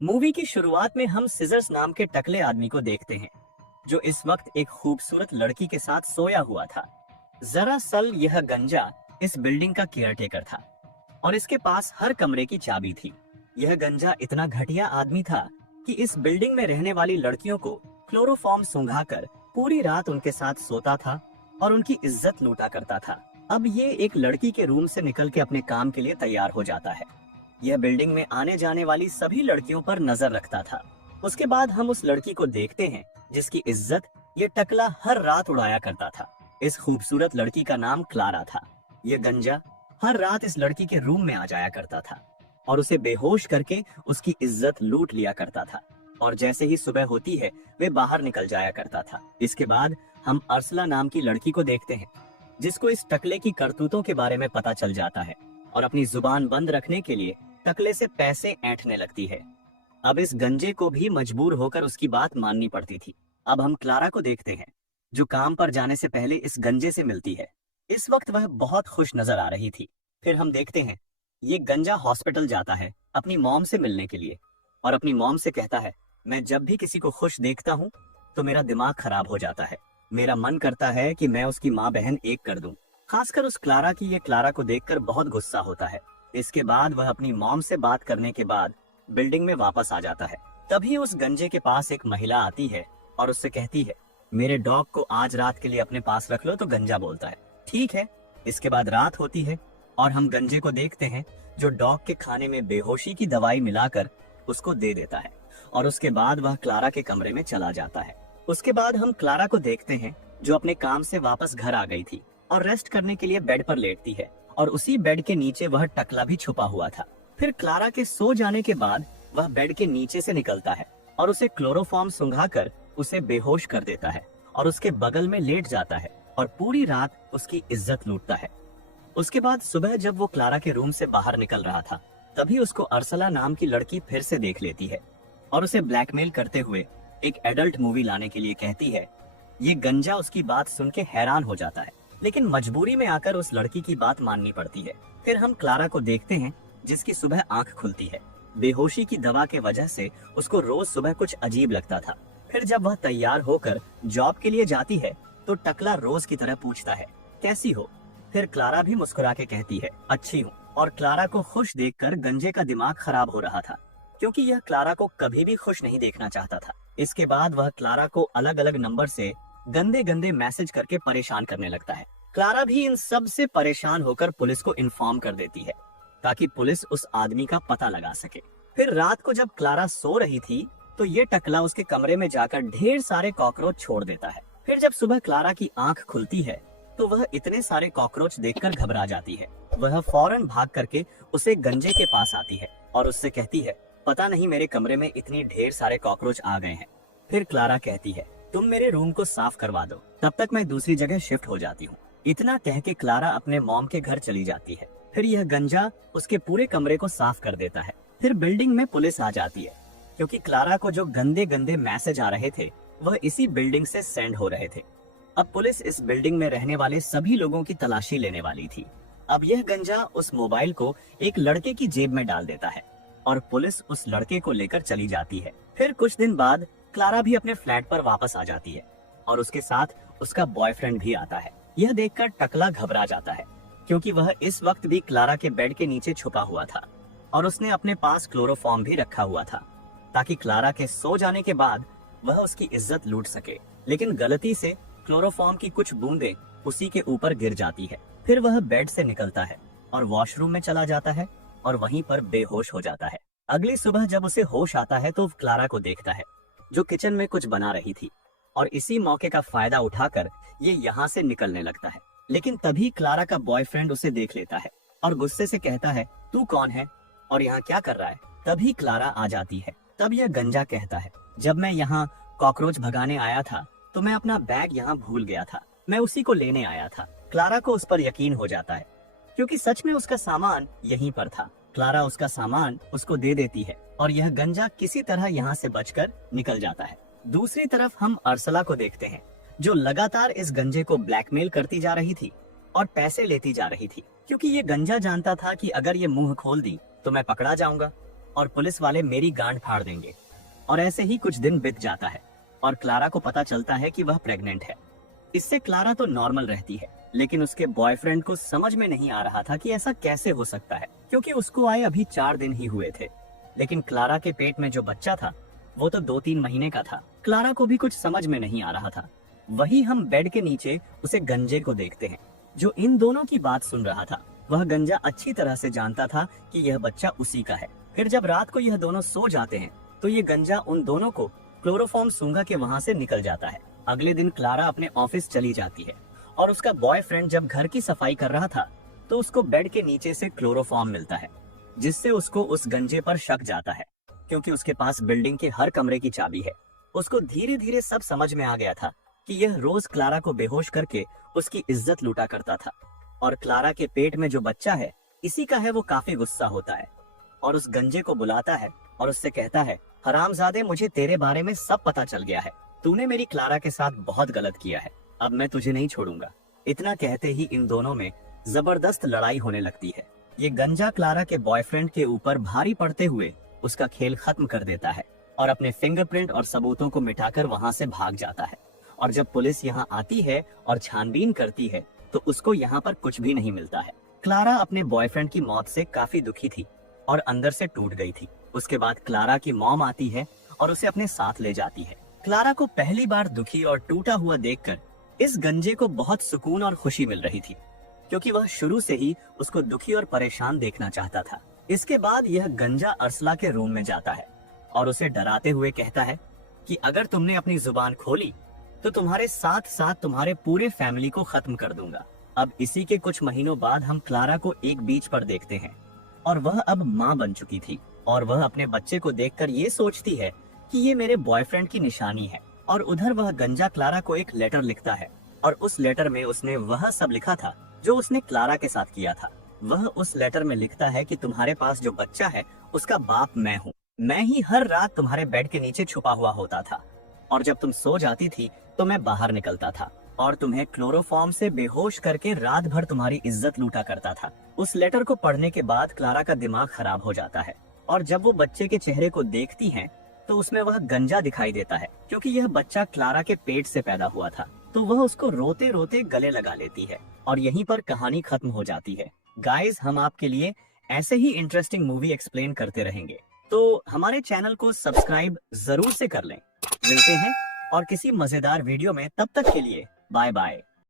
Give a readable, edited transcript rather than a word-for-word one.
Movie की शुरुआत में हम सिजर्स नाम के टकले आदमी को देखते हैं, जो इस वक्त एक खूबसूरत लड़की के साथ सोया हुआ था। दरअसल यह गंजा इस बिल्डिंग का केयरटेकर था और इसके पास हर कमरे की चाबी थी। यह गंजा इतना घटिया आदमी था कि इस बिल्डिंग में रहने वाली लड़कियों को क्लोरोफॉर्म सुंघाकर पूरी रात उनके साथ सोता था और उनकी इज्जत लूटा करता था। अब ये एक लड़की के रूम से निकल के अपने काम के लिए तैयार हो जाता है। यह बिल्डिंग में आने जाने वाली सभी लड़कियों पर नजर रखता था। उसके बाद हम उस लड़की को देखते हैं जिसकी इज्जत ये टकला हर रात उड़ाया करता था। इस खूबसूरत लड़की का नाम क्लारा था। यह गंजा हर रात इस लड़की के रूम में आ जाया करता था और उसे बेहोश करके उसकी इज्जत लूट लिया करता था। और जैसे ही सुबह होती है वे बाहर निकल जाया करता था। इसके बाद हम अर्सला नाम की लड़की को देखते हैं, जिसको इस टकले की करतूतों के बारे में पता चल जाता है और अपनी जुबान बंद रखने के लिए टकले से पैसे ऐंठने लगती है। अब इस गंजे को भी मजबूर होकर उसकी बात माननी पड़ती थी। अब हम क्लारा को देखते हैं, जो काम पर जाने से पहले इस गंजे से मिलती है। इस वक्त वह बहुत खुश नजर आ रही थी। फिर हम देखते हैं ये गंजा हॉस्पिटल जाता है अपनी मॉम से मिलने के लिए और अपनी मॉम से कहता है, मैं जब भी किसी को खुश देखता हूँ तो मेरा दिमाग खराब हो जाता है। मेरा मन करता है कि मैं उसकी माँ बहन एक कर दूं। खासकर उस क्लारा की। ये क्लारा को देखकर बहुत गुस्सा होता है। इसके बाद वह अपनी मॉम से बात करने के बाद बिल्डिंग में वापस आ जाता है। तभी उस गंजे के पास एक महिला आती है और उससे कहती है, मेरे डॉग को आज रात के लिए अपने पास रख लो। तो गंजा बोलता है, ठीक है। इसके बाद रात होती है और हम गंजे को देखते हैं, जो डॉग के खाने में बेहोशी की दवाई मिलाकर उसको दे देता है और उसके बाद वह क्लारा के कमरे में चला जाता है। उसके बाद हम क्लारा को देखते हैं, जो अपने काम से वापस घर आ गई थी और रेस्ट करने के लिए बेड पर लेटती है और उसी बेड के नीचे वह टकला भी छुपा हुआ था। फिर क्लारा के सो जाने के बाद वह बेड के नीचे से निकलता है और उसे क्लोरोफॉर्म सुंघाकर उसे बेहोश कर देता है और उसके बगल में लेट जाता है और पूरी रात उसकी इज्जत लूटता है। उसके बाद सुबह जब वो क्लारा के रूम से बाहर निकल रहा था, तभी उसको अर्सला नाम की लड़की फिर से देख लेती है और उसे ब्लैकमेल करते हुए एक एडल्ट मूवी लाने के लिए कहती है। ये गंजा उसकी बात सुन के हैरान हो जाता है, लेकिन मजबूरी में आकर उस लड़की की बात माननी पड़ती है। फिर हम क्लारा को देखते हैं, जिसकी सुबह आंख खुलती है। बेहोशी की दवा के वजह से उसको रोज सुबह कुछ अजीब लगता था। फिर जब वह तैयार होकर जॉब के लिए जाती है तो टकला रोज की तरह पूछता है, कैसी हो? फिर क्लारा भी मुस्कुरा के कहती है, अच्छी हूँ। और क्लारा को खुश देखकर गंजे का दिमाग खराब हो रहा था, क्योंकि यह क्लारा को कभी भी खुश नहीं देखना चाहता था। इसके बाद वह क्लारा को अलग अलग नंबर से गंदे गंदे मैसेज करके परेशान करने लगता है। क्लारा भी इन सब से परेशान होकर पुलिस को इन्फॉर्म कर देती है, ताकि पुलिस उस आदमी का पता लगा सके। फिर रात को जब क्लारा सो रही थी तो ये टकला उसके कमरे में जाकर ढेर सारे कॉकरोच छोड़ देता है। फिर जब सुबह क्लारा की आंख खुलती है तो वह इतने सारे कॉकरोच देखकर घबरा जाती है। वह फौरन भाग करके उसे गंजे के पास आती है और उससे कहती है, पता नहीं मेरे कमरे में इतनी ढेर सारे कॉकरोच आ गए हैं। फिर क्लारा कहती है, तुम मेरे रूम को साफ करवा दो, तब तक मैं दूसरी जगह शिफ्ट हो जाती हूँ। इतना कह के क्लारा अपने मॉम के घर चली जाती है। फिर यह गंजा उसके पूरे कमरे को साफ कर देता है। फिर बिल्डिंग में पुलिस आ जाती है, क्योंकि क्लारा को जो गंदे गंदे मैसेज आ रहे थे वह इसी बिल्डिंग से सेंड हो रहे थे। अब पुलिस इस बिल्डिंग में रहने वाले सभी लोगों की तलाशी लेने वाली थी। अब यह गंजा उस मोबाइल को एक लड़के की जेब में डाल देता है और पुलिस उस लड़के को लेकर चली जाती है। फिर कुछ दिन बाद क्लारा भी अपने फ्लैट पर वापस आ जाती है और उसके साथ उसका बॉयफ्रेंड भी आता है। यह देखकर टकला घबरा जाता है, क्योंकि वह इस वक्त भी क्लारा के बेड के नीचे छुपा हुआ था और उसने अपने पास क्लोरोफॉर्म भी रखा हुआ था, ताकि क्लारा के सो जाने के बाद वह उसकी इज्जत लूट सके। लेकिन गलती से क्लोरोफॉर्म की कुछ बूंदें उसी के ऊपर गिर जाती है। फिर वह बेड से निकलता है और वॉशरूम में चला जाता है और वहीं पर बेहोश हो जाता है। अगली सुबह जब उसे होश आता है तो क्लारा को देखता है, जो किचन में कुछ बना रही थी, और इसी मौके का फायदा उठाकर ये यहाँ से निकलने लगता है। लेकिन तभी क्लारा का बॉयफ्रेंड उसे देख लेता है और गुस्से से कहता है, तू कौन है और यहाँ क्या कर रहा है? तभी क्लारा आ जाती है। तब यह गंजा कहता है, जब मैं यहाँ कॉकरोच भगाने आया था तो मैं अपना बैग यहाँ भूल गया था, मैं उसी को लेने आया था। क्लारा को उस पर यकीन हो जाता है, क्योंकि सच में उसका सामान यहीं पर था। क्लारा उसका सामान उसको दे देती है और यह गंजा किसी तरह यहाँ से बचकर निकल जाता है। दूसरी तरफ हम अर्सला को देखते हैं, जो लगातार इस गंजे को ब्लैकमेल करती जा रही थी और पैसे लेती जा रही थी, क्योंकि ये गंजा जानता था कि अगर ये मुंह खोल दी तो मैं पकड़ा जाऊंगा और पुलिस वाले मेरी गांड फाड़ देंगे। और ऐसे ही कुछ दिन बीत जाता है और क्लारा को पता चलता है कि वह प्रेग्नेंट है। इससे क्लारा तो नॉर्मल रहती है, लेकिन उसके बॉयफ्रेंड को समझ में नहीं आ रहा था कि ऐसा कैसे हो सकता है, क्योंकि उसको आए अभी 4 दिन ही हुए थे। लेकिन क्लारा के पेट में जो बच्चा था वो तो 2-3 महीने का था। क्लारा को भी कुछ समझ में नहीं आ रहा था। वही हम बेड के नीचे उसे गंजे को देखते हैं, जो इन दोनों की बात सुन रहा था। वह गंजा अच्छी तरह से जानता था कि यह बच्चा उसी का है। फिर जब रात को यह दोनों सो जाते हैं तो ये गंजा उन दोनों को क्लोरोफॉर्म सूंघा के वहाँ से निकल जाता है। अगले दिन क्लारा अपने ऑफिस चली जाती है और उसका बॉयफ्रेंड जब घर की सफाई कर रहा था तो उसको बेड के नीचे से क्लोरोफॉर्म मिलता है, जिससे उसको उस गंजे पर शक जाता है, क्योंकि उसके पास बिल्डिंग के हर कमरे की चाबी है। उसको धीरे धीरे सब समझ में आ गया था कि यह रोज क्लारा को बेहोश करके उसकी इज्जत लूटा करता था, और क्लारा के पेट में जो बच्चा है इसी का है। वो काफी गुस्सा होता है और उस गंजे को बुलाता है और उससे कहता है, हरामजादे, मुझे तेरे बारे में सब पता चल गया है। तूने मेरी क्लारा के साथ बहुत गलत किया है। अब मैं तुझे नहीं छोड़ूंगा। इतना कहते ही इन दोनों में जबरदस्त लड़ाई होने लगती है। ये गंजा क्लारा के बॉयफ्रेंड के ऊपर भारी पड़ते हुए उसका खेल खत्म कर देता है और अपने फिंगरप्रिंट और सबूतों को मिटाकर वहाँ से भाग जाता है। और जब पुलिस यहाँ आती है और छानबीन करती है तो उसको यहाँ पर कुछ भी नहीं मिलता है। क्लारा अपने बॉयफ्रेंड की मौत से काफी दुखी थी और अंदर से टूट गई थी। उसके बाद क्लारा की मॉम आती है और उसे अपने साथ ले जाती है। क्लारा को पहली बार दुखी और टूटा हुआ देखकर इस गंजे को बहुत सुकून और खुशी मिल रही थी, क्योंकि वह शुरू से ही उसको दुखी और परेशान देखना चाहता था। इसके बाद यह गंजा अरसला के रूम में जाता है और उसे डराते हुए कहता है कि अगर तुमने अपनी जुबान खोली तो तुम्हारे साथ साथ तुम्हारे पूरे फैमिली को खत्म कर दूंगा। अब इसी के कुछ महीनों बाद हम क्लारा को एक बीच पर देखते हैं और वह अब माँ बन चुकी थी और वह अपने बच्चे को देखकर ये सोचती है कि ये मेरे बॉयफ्रेंड की निशानी है। और उधर वह गंजा क्लारा को एक लेटर लिखता है और उस लेटर में उसने वह सब लिखा था जो उसने क्लारा के साथ किया था। वह उस लेटर में लिखता है कि तुम्हारे पास जो बच्चा है उसका बाप मैं हूँ। मैं ही हर रात तुम्हारे बेड के नीचे छुपा हुआ होता था और जब तुम सो जाती थी तो मैं बाहर निकलता था और तुम्हें क्लोरोफॉर्म से बेहोश करके रात भर तुम्हारी इज्जत लूटा करता था। उस लेटर को पढ़ने के बाद क्लारा का दिमाग खराब हो जाता है और जब वो बच्चे के चेहरे को देखती हैं तो उसमें वह गंजा दिखाई देता है, क्योंकि यह बच्चा क्लारा के पेट से पैदा हुआ था। तो वह उसको रोते रोते गले लगा लेती है और यहीं पर कहानी खत्म हो जाती है। गाइस, हम आपके लिए ऐसे ही इंटरेस्टिंग मूवी एक्सप्लेन करते रहेंगे, तो हमारे चैनल को सब्सक्राइब जरूर से कर लें। मिलते हैं और किसी मजेदार वीडियो में, तब तक के लिए बाय बाय।